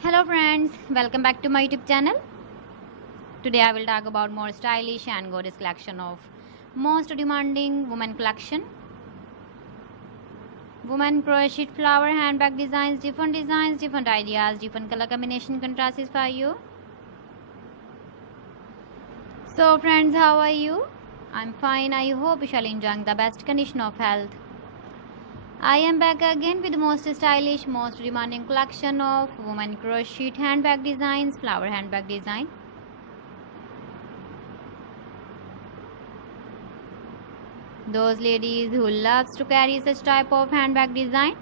Hello friends, welcome back to my YouTube channel. Today I will talk about more stylish and gorgeous collection of most demanding women collection. Women crochet flower handbag designs, different ideas, different color combination contrasts for you. So friends, how are you? I'm fine. I hope you shall enjoying the best condition of health. I am back again with the most stylish, most demanding collection of women crochet handbag designs, flower handbag design. Those ladies who loves to carry such type of handbag design.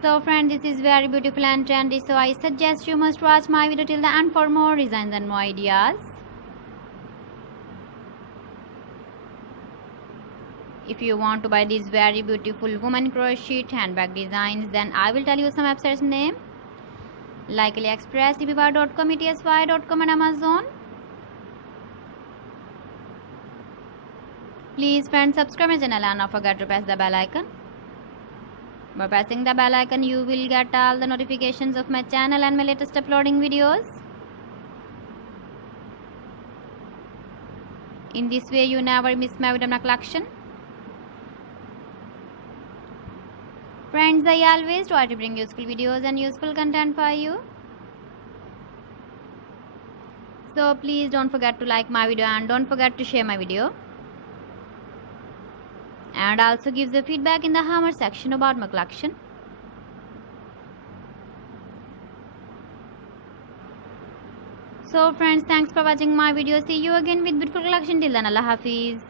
So friend, this is very beautiful and trendy, so I suggest you must watch my video till the end for more designs and more ideas. If you want to buy these very beautiful woman crochet handbag designs, then I will tell you some websites name like AliExpress, eBay.com, ETSY.com and Amazon. Please friends, subscribe my channel and not forget to press the bell icon. By pressing the bell icon, you will get all the notifications of my channel and my latest uploading videos. In this way, you never miss my video collection. Friends, I always try to bring useful videos and useful content for you. So please don't forget to like my video and don't forget to share my video. And also give the feedback in the comment section about my collection. So friends, thanks for watching my video. See you again with beautiful collection. Till then, Allah Hafiz.